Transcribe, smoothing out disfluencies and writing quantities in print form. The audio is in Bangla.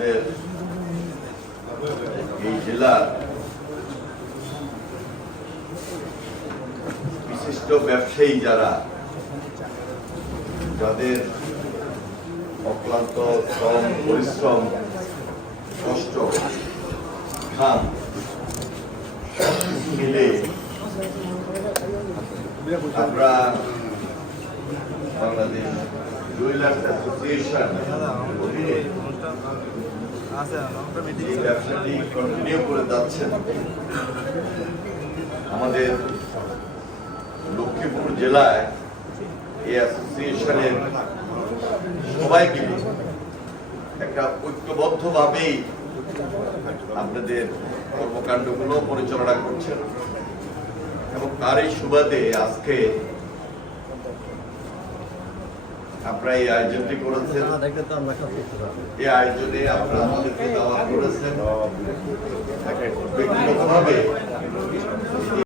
আমাদের এই জেলার বিশিষ্ট ব্যবসায়ী যাদের অক্লান্ত শ্রম পরিশ্রম কষ্ট ঘাম মিলে আমরা বাংলাদেশ জুয়েলার্স অ্যাসোসিয়েশন এই ব্যবসাটি কন্টিনিউ করে যাচ্ছেন। আমাদের লক্ষ্মীপুর জেলায় এই অ্যাসোসিয়েশনের সবাই মিলে একটা ঐক্যবদ্ধভাবেই আপনাদের কর্মকাণ্ডগুলো পরিচালনা করছেন এবং তারই সুবাদে আজকে আপনারা এই আয়োজনটি করেছেন। এই আয়োজনে আপনারা আমাদেরকে দাওয়াত করেছেন। ব্যক্তিগতভাবে